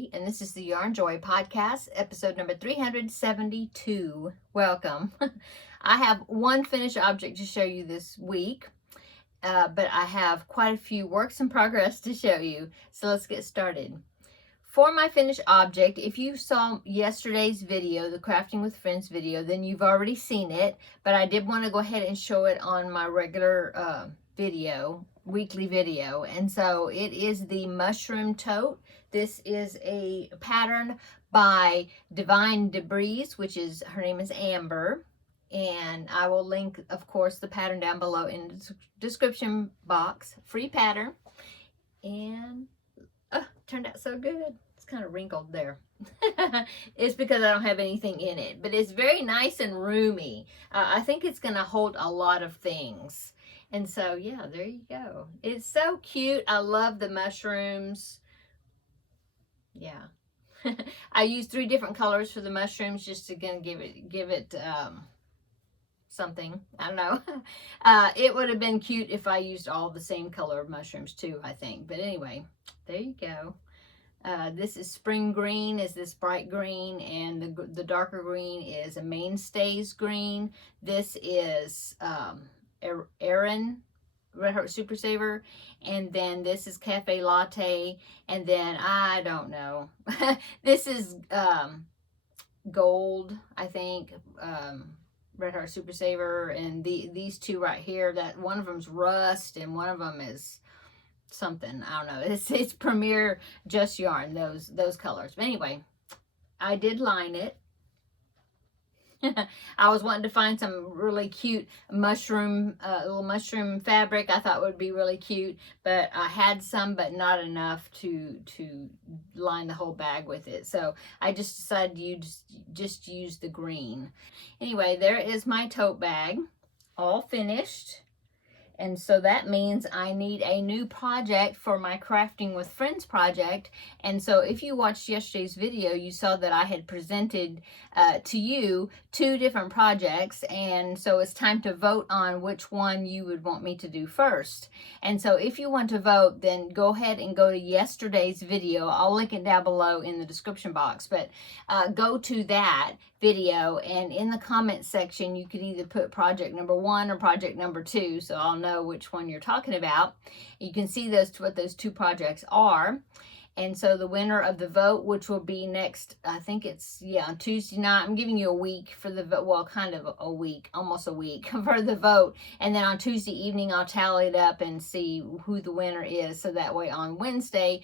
Terri, and this is the Yarnjoy podcast, episode number 372. Welcome. I have one finished object to show you this week, but I have quite a few works in progress to show you. So let's get started. For my finished object, if you saw yesterday's video, the Crafting with Friends video, then you've already seen it, but I did want to go ahead and show it on my regular weekly video. And so it is the mushroom tote. This is a pattern by Divine Debris, which is, her name is Amber. And I will link, of course, the pattern down below in the description box. Free pattern. And turned out so good. It's kind of wrinkled there. It's because I don't have anything in it. But it's very nice and roomy. I think it's going to hold a lot of things. And so, yeah, there you go. It's so cute. I love the mushrooms. Yeah. I used 3 different colors for the mushrooms just to give it something. I don't know. It would have been cute if I used all the same color of mushrooms too, I think. But anyway, there you go. This is spring green, is this bright green, and the darker green is a mainstays green. This is Aaron Red Heart Super Saver, and then this is Cafe Latte, and then I don't know. This is gold, I think, Red Heart Super Saver, and these two right here, that one of them's rust and one of them is something, I don't know. It's Premier Just Yarn, those colors. But anyway, I did line it. I was wanting to find some really cute mushroom, little mushroom fabric. I thought would be really cute, but I had some, but not enough to line the whole bag with it. So I just decided to just use the green. Anyway, there is my tote bag, all finished. And so that means I need a new project for my Crafting with Friends project. And so if you watched yesterday's video, you saw that I had presented to you 2 different projects. And so it's time to vote on which one you would want me to do first. And so if you want to vote, then go ahead and go to yesterday's video. I'll link it down below in the description box. But go to that video, and in the comment section you could either put project number 1 or project number 2, so I'll know which one you're talking about. You can see what those 2 projects are. And so the winner of the vote, which will be next, I think it's, on Tuesday night. I'm giving you a week for the vote, well, kind of a week, almost a week for the vote. And then on Tuesday evening, I'll tally it up and see who the winner is. So that way on Wednesday,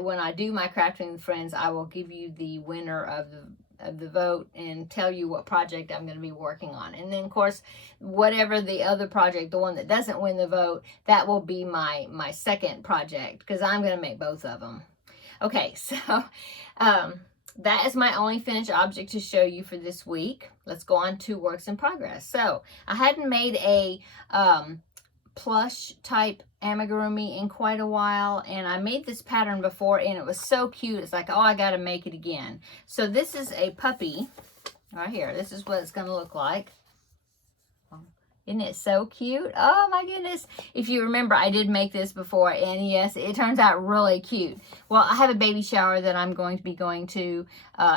when I do my Crafting with Friends, I will give you the winner of the vote and tell you what project I'm going to be working on. And then, of course, whatever the other project, the one that doesn't win the vote, that will be my second project, because I'm going to make both of them. Okay, so that is my only finished object to show you for this week. Let's go on to works in progress. So I hadn't made a plush type amigurumi in quite a while, and I made this pattern before and it was so cute. It's like, oh, I gotta make it again. So this is a puppy right here. This is what it's gonna look like. Isn't it so cute? Oh my goodness. If you remember, I did make this before, and yes, it turns out really cute. Well, I have a baby shower that I'm going to be going to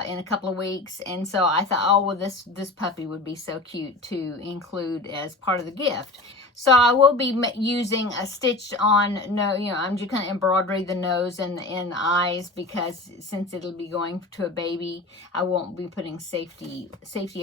in a couple of weeks, and so I thought, oh, well, this puppy would be so cute to include as part of the gift. So I will be using a stitch on, I'm just going to embroider the nose and the eyes, because since it'll be going to a baby, I won't be putting safety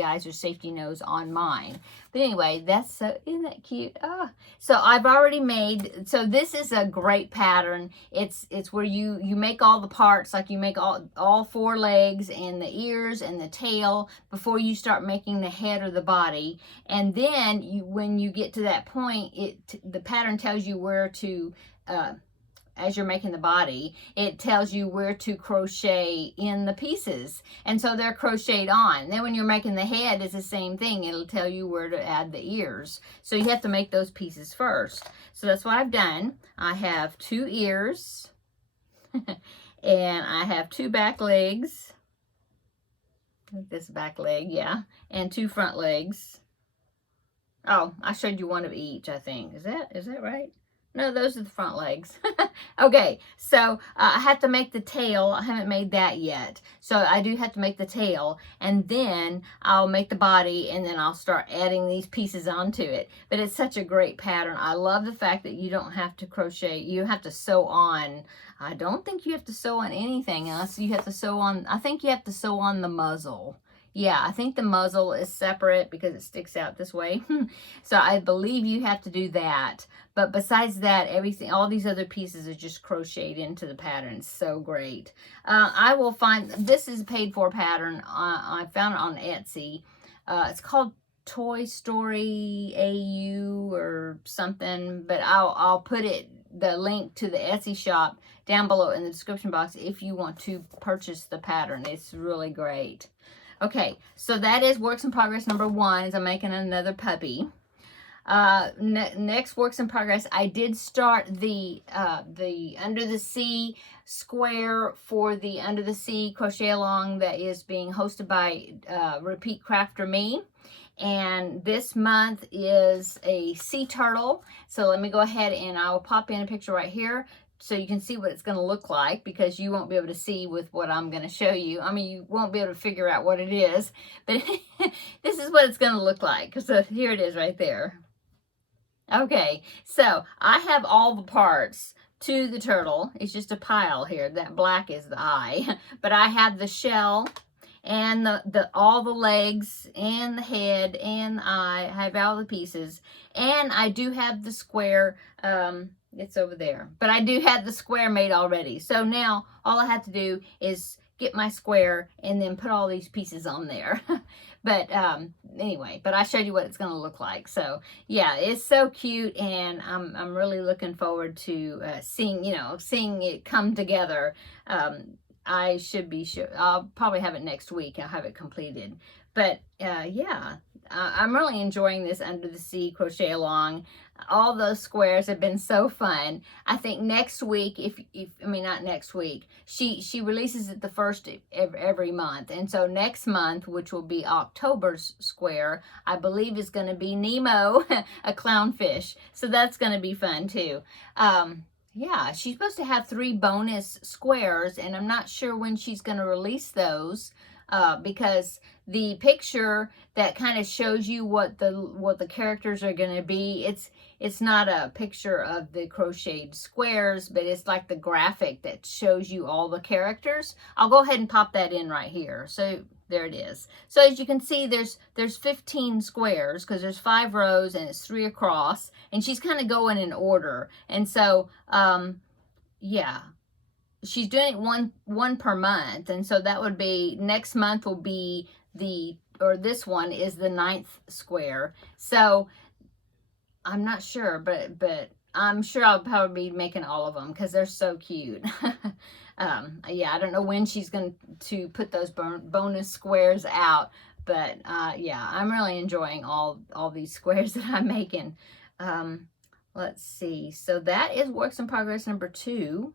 eyes or safety nose on mine. But anyway, isn't that cute? Oh, so I've already made, so this is a great pattern. It's where you make all the parts, like you make all 4 legs and the ears and the tail before you start making the head or the body. And then when you get to that point, the pattern tells you where to, as you're making the body, it tells you where to crochet in the pieces. And so they're crocheted on. And then when you're making the head, it's the same thing. It'll tell you where to add the ears. So you have to make those pieces first. So that's what I've done. I have 2 ears and I have 2 back legs. I think this back leg, yeah. And 2 front legs. Oh, I showed you one of each, I think. Is that right? No, those are the front legs. Okay, so I have to make the tail. I haven't made that yet. So I do have to make the tail, and then I'll make the body, and then I'll start adding these pieces onto it. But it's such a great pattern. I love the fact that you don't have to crochet. You have to sew on. I don't think you have to sew on anything else. You have to sew on, I think you have to sew on the muzzle. Yeah, I think the muzzle is separate because it sticks out this way. So I believe you have to do that. But besides that, everything, all these other pieces are just crocheted into the pattern. It's so great. I will find, this is a paid for pattern. I found it on Etsy. It's called Toy Story AU or something, but I'll put the link to the Etsy shop down below in the description box if you want to purchase the pattern. It's really great. Okay, so that is works in progress number 1, is I'm making another puppy. Next works in progress, I did start the Under the Sea square for the Under the Sea crochet along that is being hosted by Repeat Crafter Me. And this month is a sea turtle. So let me go ahead and I'll pop in a picture right here so you can see what it's going to look like, because you won't be able to see with what I'm going to show you. I mean, you won't be able to figure out what it is, but this is what it's going to look like. So here it is right there. Okay, so I have all the parts to the turtle. It's just a pile here. That black is the eye, but I have the shell and all the legs and the head and the eye. I have all the pieces, and I do have the square. It's over there, but I do have the square made already. So now all I have to do is get my square and then put all these pieces on there. But anyway, but I showed you what it's going to look like. So yeah, it's so cute, and I'm really looking forward to seeing it come together. I should be sure. I'll probably have it next week. I'll have it completed. But yeah, I'm really enjoying this Under the Sea crochet along. All those squares have been so fun. I think next week, not next week, she releases it the first every month. And so next month, which will be October's square, I believe is going to be Nemo, a clownfish. So that's going to be fun too. Yeah, she's supposed to have 3 bonus squares, and I'm not sure when she's going to release those. Because the picture that kind of shows you what the characters are going to be, it's not a picture of the crocheted squares, but it's like the graphic that shows you all the characters. I'll go ahead and pop that in right here. So there it is. So as you can see, there's 15 squares because there's 5 rows and it's 3 across, and she's kind of going in order. And so yeah, she's doing it one per month, and so that would be next month will be this one is the 9th square. So I'm not sure, but I'm sure I'll probably be making all of them because they're so cute. Yeah, I don't know when she's going to put those bonus squares out, but yeah, I'm really enjoying all these squares that I'm making. Let's see. So that is works in progress number 2.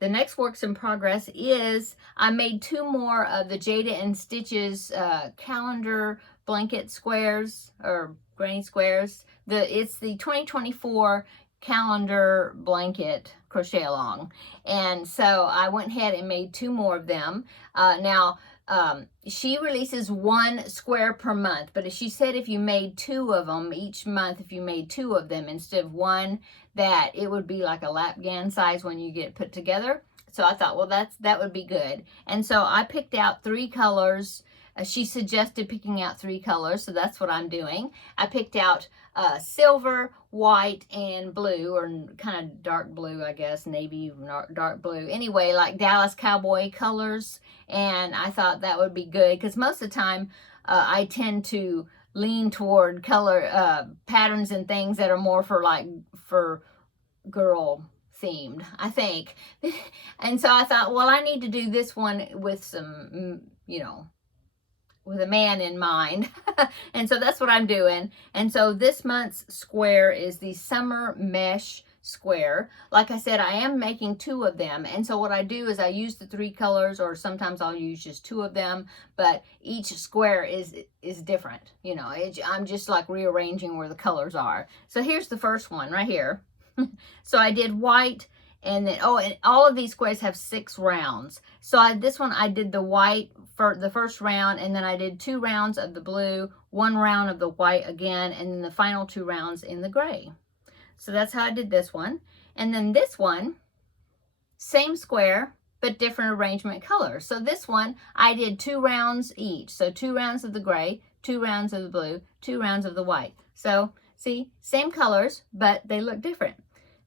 The next works in progress is I made 2 more of the Jada and Stitches calendar blanket squares or granny squares. It's the 2024 calendar blanket crochet along, and so I went ahead and made 2 more of them. Now she releases 1 square per month, but she said if you made 2 of them each month, if you made 2 of them instead of 1, that it would be like a lapgan size when you get put together. So I thought, well, that would be good. And so I picked out 3 colors. She suggested picking out 3 colors, so that's what I'm doing. I picked out silver, white, and blue, or kind of dark blue, I guess, navy, dark blue. Anyway, like Dallas Cowboy colors, and I thought that would be good because most of the time I tend to lean toward color patterns and things that are more for girl themed, I think. And so I thought, well, I need to do this one with some, with a man in mind. And so that's what I'm doing. And so this month's square is the Summer Mesh square. Like I said, I am making 2 of them. And so what I do is I use the 3 colors, or sometimes I'll use just 2 of them, but each square is different. I'm just like rearranging where the colors are. So here's the first one right here. So I did white, and then, oh, and all of these squares have 6 rounds. So this one I did the white for the first round, and then I did 2 rounds of the blue, 1 round of the white again, and then the final 2 rounds in the gray. So that's how I did this one. And then this one, same square, but different arrangement colors. So this one, I did 2 rounds each. So 2 rounds of the gray, 2 rounds of the blue, 2 rounds of the white. So see, same colors, but they look different.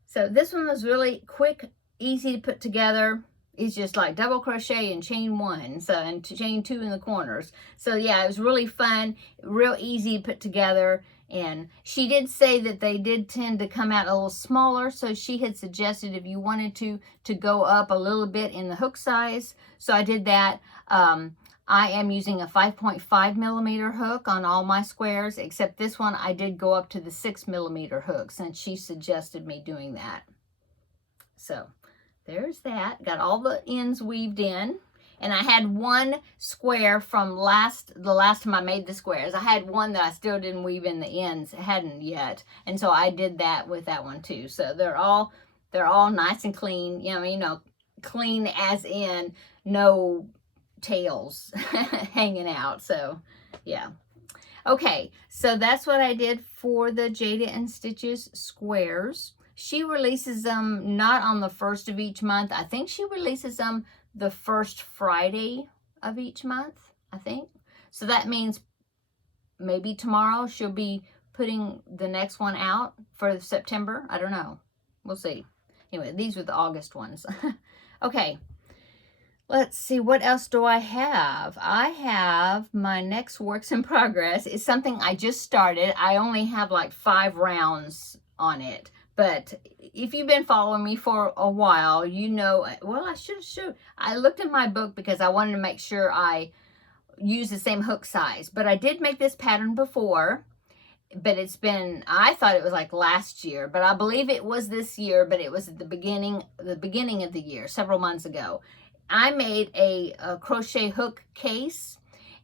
So this one was really quick, easy to put together. It's just like double crochet and chain 1, so, and chain 2 in the corners. So yeah, it was really fun, real easy to put together. And she did say that they did tend to come out a little smaller, so she had suggested if you wanted to go up a little bit in the hook size. So I did that. I am using a 5.5 millimeter hook on all my squares, except this one I did go up to the 6 millimeter hook since she suggested me doing that. So there's that. Got all the ends weaved in. And I had one square from the last time I made the squares. I had one that I still didn't weave in the ends. It hadn't yet. And so I did that with that one too. So they're all nice and clean. You know, clean as in no tails hanging out. So yeah. Okay, so that's what I did for the Jada and Stitches squares. She releases them not on the 1st of each month. I think she releases them the first Friday of each month, I think. So that means maybe tomorrow she'll be putting the next one out for September. I don't know. We'll see. Anyway, these were the August ones. Okay. Let's see, what else do I have? I have my next works in progress. It's something I just started. I only have like 5 rounds on it. But if you've been following me for a while, you know, well, I should. I looked in my book because I wanted to make sure I use the same hook size. But I did make this pattern before, but it's been, I thought it was like last year, but I believe it was this year, but it was at the beginning of the year, several months ago. I made a crochet hook case,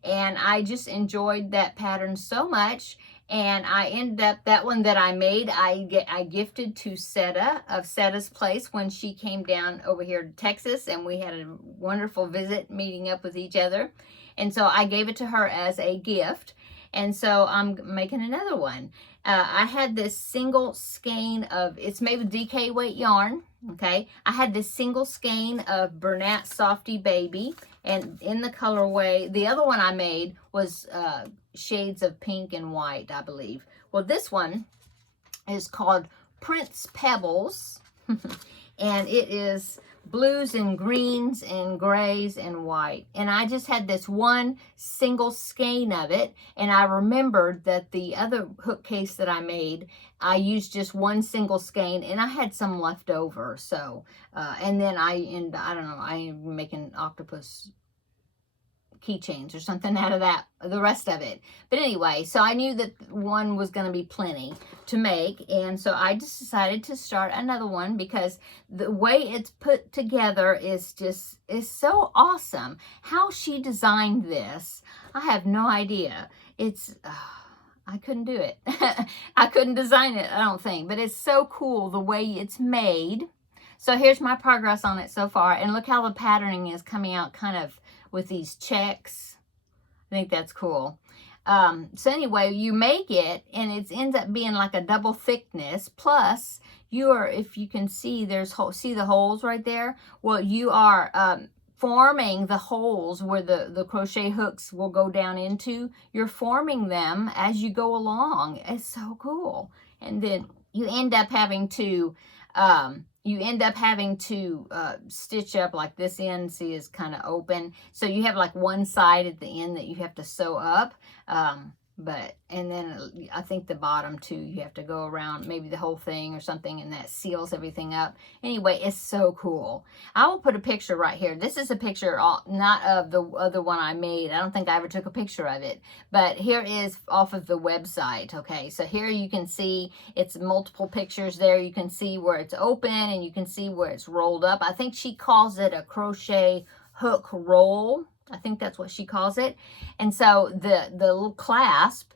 and I just enjoyed that pattern so much. And I ended up, that one that I made, I gifted to Seta of Seta's Place when she came down over here to Texas, and we had a wonderful visit, meeting up with each other. And so I gave it to her as a gift. And so I'm making another one. I had this single skein of, it's made with DK weight yarn, okay? I had this single skein of Bernat Softy Baby, and in the colorway, the other one I made was shades of pink and white, I believe. Well, this one is called Prince Pebbles, and it is blues and greens and grays and white. And I just had this one single skein of it, and I remembered that the other hook case that I made, I used just one single skein, and I had some left over. So and then I don't know, I'm making octopus keychains or something out of that, the rest of it. But anyway, so I knew that one was going to be plenty to make, and so I just decided to start another one because the way it's put together is so awesome. How she designed this, I have no idea. It's I couldn't do it. I couldn't design it, I don't think, but it's so cool the way it's made. So here's my progress on it so far, and look how the patterning is coming out kind of with these checks. I think that's cool. So anyway, you make it, and it ends up being like a double thickness. Plus, you are, if you can see, see the holes right there? Well, you are forming the holes where the crochet hooks will go down into. You're forming them as you go along. It's so cool. And then you end up having to stitch up, like this end, see, is kind of open. So you have like one side at the end that you have to sew up. And then I think the bottom too, you have to go around maybe the whole thing or something, and that seals everything up. Anyway, it's so cool. I will put a picture right here. This is a picture, not of the other one I made. I don't think I ever took a picture of it, but here is off of the website. Okay, so here you can see it's multiple pictures there. You can see where it's open, and you can see where it's rolled up. I think she calls it a crochet hook roll. I think that's what she calls it. And so the little clasp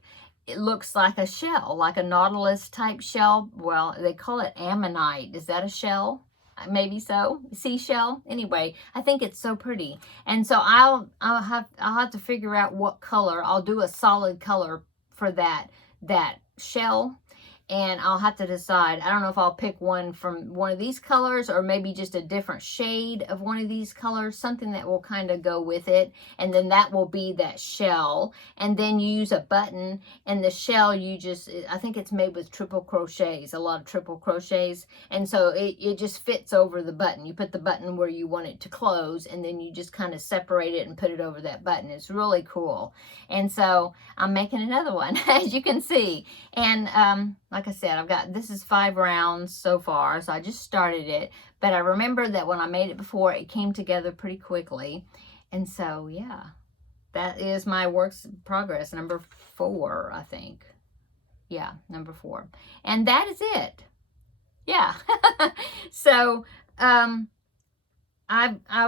it looks like a shell, like a nautilus type shell. Well, they call it ammonite. Is that a shell? Maybe so. Seashell. Anyway, I think it's so pretty. And so I'll have to figure out what color. I'll do a solid color for that shell. And I'll have to decide. I don't know if I'll pick one from one of these colors or maybe just a different shade of one of these colors, something that will kind of go with it. And then that will be that shell. And then you use a button, and the shell you just, I think it's made with triple crochets, a lot of triple crochets. And so it just fits over the button. You put the button where you want it to close, and then you just kind of separate it and put it over that button. It's really cool. And so I'm making another one, as you can see. And like I said, this is 5 rounds so far, so I just started it. But I remember that when I made it before, it came together pretty quickly. And so, yeah, that is my works in progress, number 4, I think. Yeah, number 4. And that is it. Yeah. So, I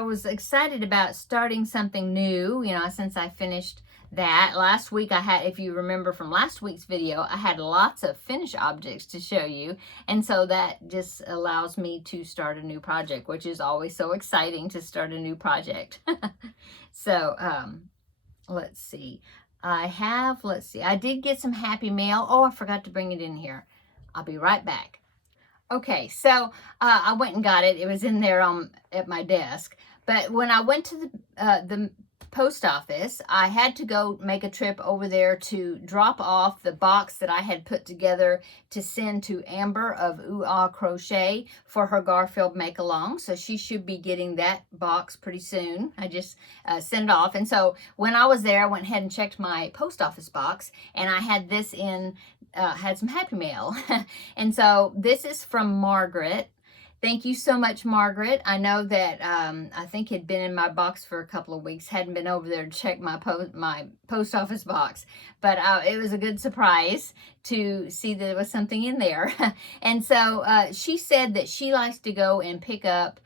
was excited about starting something new, since I finished that. Last week I had, if you remember from last week's video, I had lots of finished objects to show you. And so that just allows me to start a new project, which is always so exciting to start a new project. So, let's see. I did get some happy mail. Oh, I forgot to bring it in here. I'll be right back. Okay, so I went and got it. It was in there at my desk. But when I went to the post office, I had to go make a trip over there to drop off the box that I had put together to send to Amber of Ooh Ah Crochet for her Garfield make-along. So she should be getting that box pretty soon. I just sent it off. And so when I was there, I went ahead and checked my post office box, and I had this in, had some happy mail. And so this is from Margaret. Thank you so much, Margaret. I know that I think it had been in my box for a couple of weeks. Hadn't been over there to check my post office box. But it was a good surprise to see that there was something in there. And so she said that she likes to go and pick up,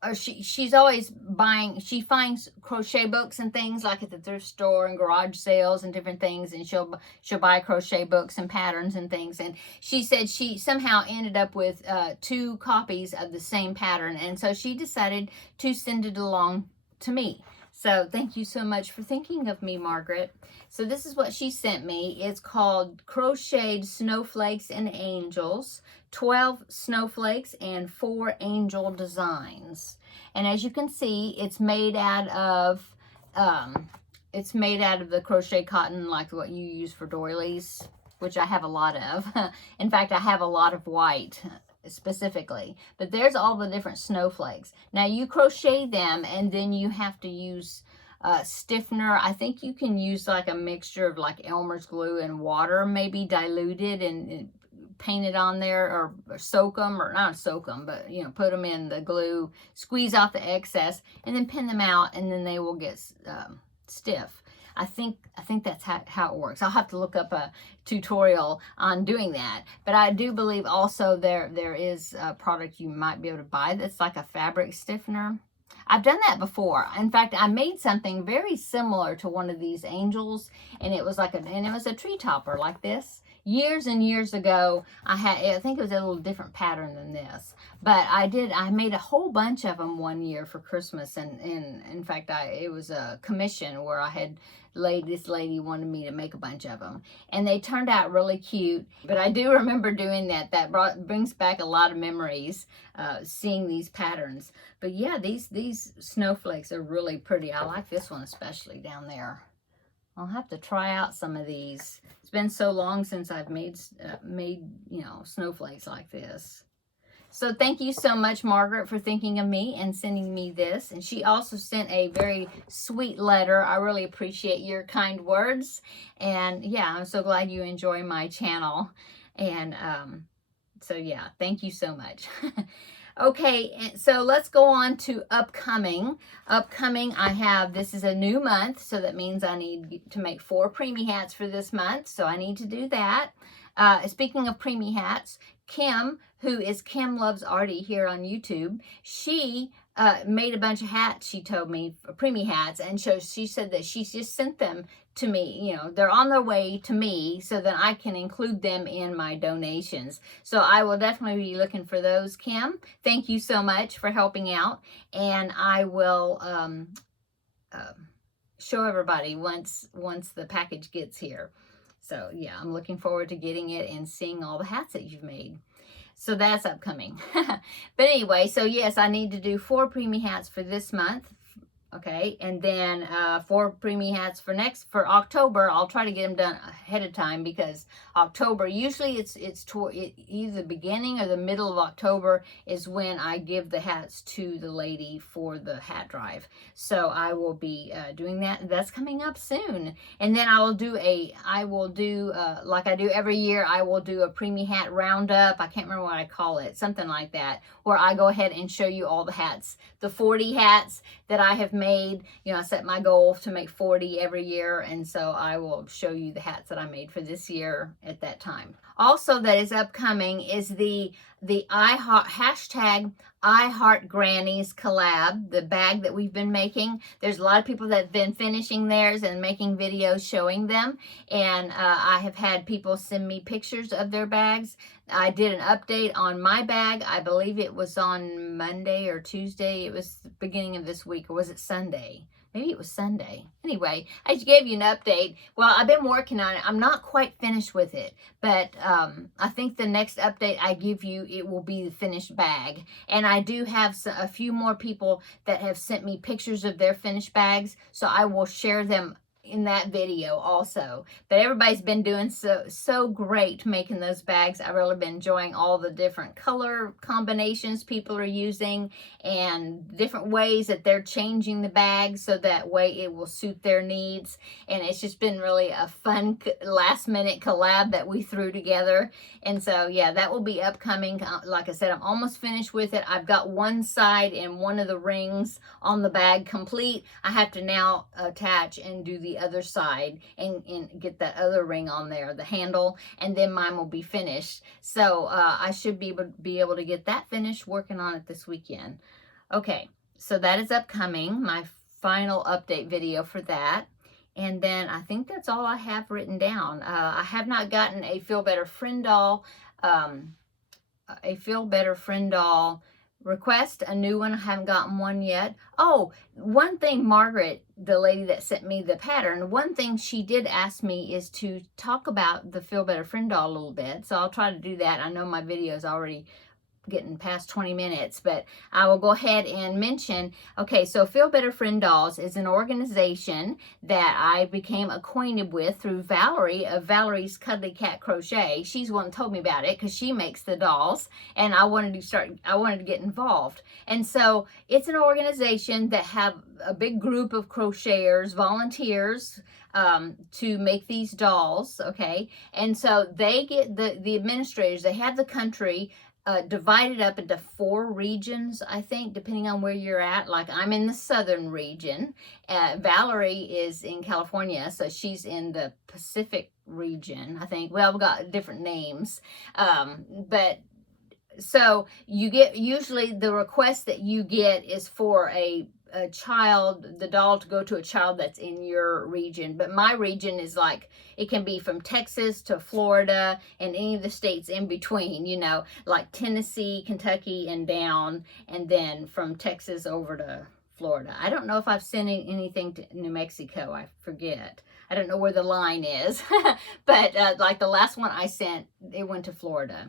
or she's always buying, she finds crochet books and things like at the thrift store and garage sales and different things, and she'll buy crochet books and patterns and things. And she said she somehow ended up with 2 copies of the same pattern, and so she decided to send it along to me. So thank you so much for thinking of me, Margaret. So this is what she sent me. It's called Crocheted Snowflakes and Angels. 12 snowflakes and 4 angel designs. And as you can see, it's made out of the crochet cotton, like what you use for doilies, which I have a lot of. In fact, I have a lot of white specifically. But there's all the different snowflakes. Now you crochet them, and then you have to use stiffener. I think you can use like a mixture of like Elmer's glue and water, maybe diluted, and paint it on there, or soak them, or not soak them, but put them in the glue, squeeze out the excess, and then pin them out, and then they will get stiff. I think that's how it works. I'll have to look up a tutorial on doing that. But I do believe also there is a product you might be able to buy that's like a fabric stiffener. I've done that before. In fact, I made something very similar to one of these angels, and it was a tree topper like this. Years and years ago, I think it was a little different pattern than this. But I made a whole bunch of them one year for Christmas. And in fact, it was a commission where this lady wanted me to make a bunch of them. And they turned out really cute. But I do remember doing that. That brings back a lot of memories, seeing these patterns. But yeah, these snowflakes are really pretty. I like this one especially down there. I'll have to try out some of these. It's been so long since I've made snowflakes like this. So thank you so much, Margaret, for thinking of me and sending me this. And she also sent a very sweet letter. I really appreciate your kind words. And yeah, I'm so glad you enjoy my channel. And so yeah, thank you so much. Okay, so let's go on to upcoming. This is a new month, so that means I need to make 4 preemie hats for this month, so I need to do that. Speaking of preemie hats, Kim, who is Kim Loves Artie here on YouTube, she made a bunch of hats, she told me, preemie hats, and so she said that she just sent them to me, you know, they're on their way to me so that I can include them in my donations. So I will definitely be looking for those, Kim. Thank you so much for helping out, and I will show everybody once the package gets here. So yeah, I'm looking forward to getting it and seeing all the hats that you've made. So that's upcoming. But anyway, so yes, I need to do 4 preemie hats for this month. Okay, and then 4 preemie hats for October. I'll try to get them done ahead of time, because October, usually it's either the beginning or the middle of October is when I give the hats to the lady for the hat drive. So I will be doing that. That's coming up soon. And then I will do like I do every year, I will do a preemie hat roundup. I can't remember what I call it, something like that, where I go ahead and show you all the hats, the 40 hats that I have made. You know, I set my goal to make 40 every year, and so I will show you the hats that I made for this year at that time. Also, that is upcoming is the hashtag I Heart Grannies collab, the bag that we've been making. There's a lot of people that have been finishing theirs and making videos showing them, and I have had people send me pictures of their bags. I did an update on my bag. I believe it was on Monday or Tuesday. It was the beginning of this week, or was it Sunday? Maybe it was Sunday. Anyway, I just gave you an update. Well, I've been working on it. I'm not quite finished with it, but I think the next update I give you, it will be the finished bag. And I do have a few more people that have sent me pictures of their finished bags, so I will share them in that video also. But everybody's been doing so great making those bags. I've really been enjoying all the different color combinations people are using, and different ways that they're changing the bag so that way it will suit their needs. And it's just been really a fun last minute collab that we threw together. And so yeah, that will be upcoming. Like I said, I'm almost finished with it. I've got one side and one of the rings on the bag complete. I have to now attach and do the other side and get that other ring on there, the handle, and then mine will be finished. So I should be able to get that finished, working on it this weekend. Okay, so that is upcoming, my final update video for that. And then I think that's all I have written down. I have not gotten a Feel Better Friend doll, request, a new one. I haven't gotten one yet. Oh, one thing, Margaret, the lady that sent me the pattern, one thing she did ask me is to talk about the Feel Better Friend doll a little bit. So I'll try to do that. I know my video is already getting past 20 minutes, but I will go ahead and mention, okay, so Feel Better Friend Dolls is an organization that I became acquainted with through Valerie of Valerie's Cuddly Cat Crochet. She's the one who told me about it because she makes the dolls, and I wanted to get involved. And so it's an organization that have a big group of crocheters, volunteers, to make these dolls, okay? And so they get the administrators, they have the country divided up into 4 regions, I think, depending on where you're at. Like I'm in the southern region. Valerie is in California, so she's in the Pacific region, I think. Well, we've got different names. But so you get, usually the request that you get is for a child, the doll to go to a child that's in your region. But my region is like, it can be from Texas to Florida and any of the states in between, you know, like Tennessee, Kentucky, and down, and then from Texas over to Florida. I don't know if I've sent anything to New Mexico. I forget. I don't know where the line is. But like the last one I sent, it went to Florida.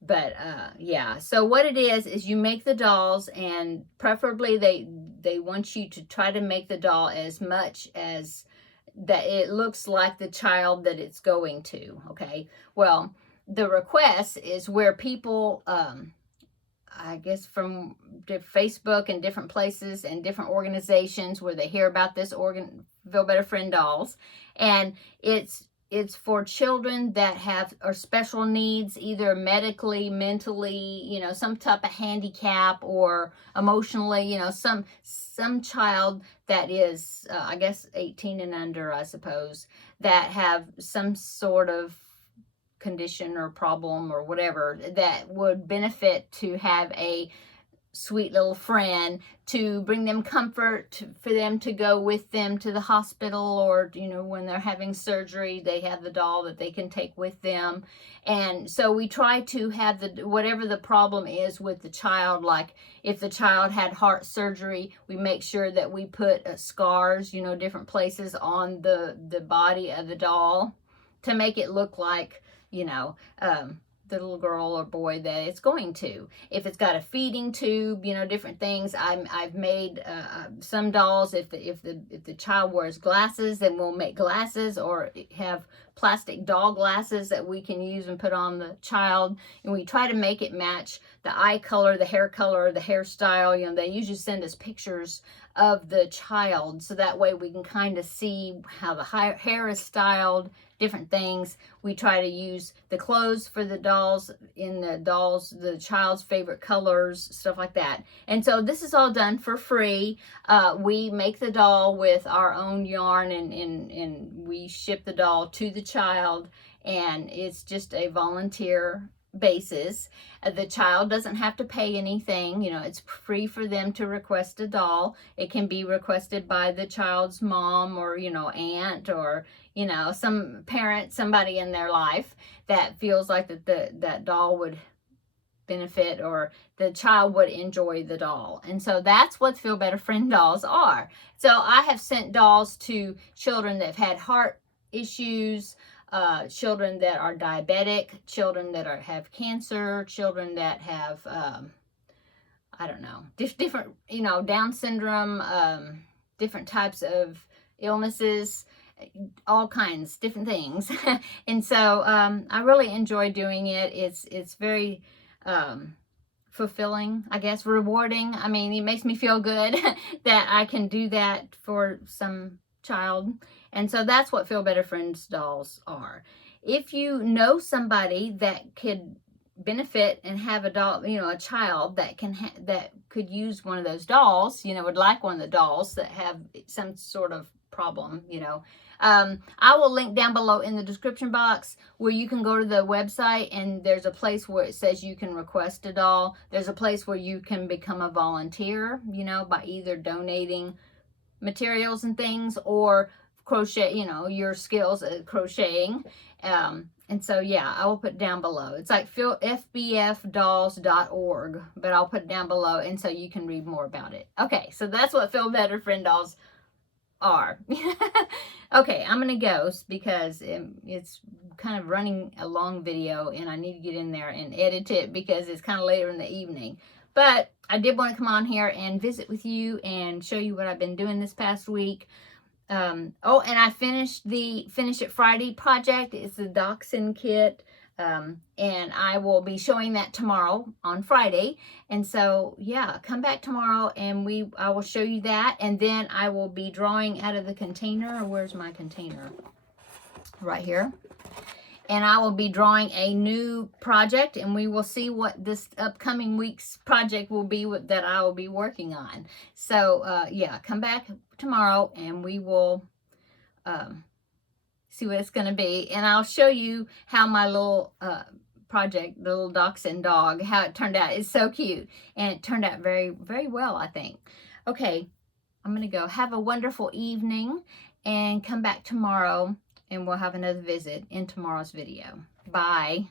But yeah, so what it is you make the dolls, and preferably they want you to try to make the doll as much as that it looks like the child that it's going to, okay? Well, the request is where people, I guess from Facebook and different places and different organizations where they hear about this Feel Better Friend dolls, and it's for children that are special needs, either medically, mentally, you know, some type of handicap, or emotionally, you know, some child that is, I guess, 18 and under, I suppose, that have some sort of condition or problem or whatever that would benefit to have a sweet little friend, to bring them comfort, for them to go with them to the hospital, or, you know, when they're having surgery, they have the doll that they can take with them. And so we try to have the, whatever the problem is with the child, like if the child had heart surgery, we make sure that we put scars, you know, different places on the body of the doll to make it look like, you know, the little girl or boy that it's going to. If it's got a feeding tube, you know, different things. I've made some dolls. If the child wears glasses, then we'll make glasses, or have plastic doll glasses that we can use and put on the child. And we try to make it match the eye color, the hair color, the hairstyle. You know, they usually send us pictures of the child, so that way we can kind of see how the hair is styled, different things. We try to use the clothes for the dolls, in the child's favorite colors, stuff like that. And so this is all done for free. We make the doll with our own yarn, and we ship the doll to the child, and it's just a volunteer basis. The child doesn't have to pay anything. You know, it's free for them to request a doll. It can be requested by the child's mom, or, you know, aunt, or, you know, some parent, somebody in their life that feels like that doll would benefit, or the child would enjoy the doll. And so that's what Feel Better Friend dolls are. So I have sent dolls to children that have had heart issues, children that are diabetic, children that have cancer, children that have, I don't know, different, you know, Down syndrome, different types of illnesses, all kinds, different things. And so I really enjoy doing it. It's very fulfilling, I guess, rewarding. I mean, it makes me feel good that I can do that for some child. And so that's what Feel Better Friends dolls are. If you know somebody that could benefit and have a doll, you know, a child that can that could use one of those dolls, you know, would like one of the dolls that have some sort of problem, you know, I will link down below in the description box where you can go to the website, and there's a place where it says you can request a doll. There's a place where you can become a volunteer, you know, by either donating materials and things, or crochet, you know, your skills at crocheting. And so, yeah, I will put it down below. It's like fbfdolls.org, but I'll put it down below, and so you can read more about it. Okay, so that's what Feel Better Friend dolls are. Okay, I'm gonna go because it's kind of running a long video, and I need to get in there and edit it because it's kind of later in the evening. But I did want to come on here and visit with you and show you what I've been doing this past week. Oh, and I finished the Finish It Friday project. It's the Dachshund kit. And I will be showing that tomorrow on Friday. And so, yeah, come back tomorrow and I will show you that. And then I will be drawing out of the container. Where's my container? Right here. And I will be drawing a new project, and we will see what this upcoming week's project will be that I will be working on. So, yeah, come back tomorrow and we will see what it's going to be. And I'll show you how my little project, the little dachshund dog, how it turned out. It's so cute. And it turned out very, very well, I think. Okay, I'm going to go. Have a wonderful evening and come back tomorrow, and we'll have another visit in tomorrow's video. Bye.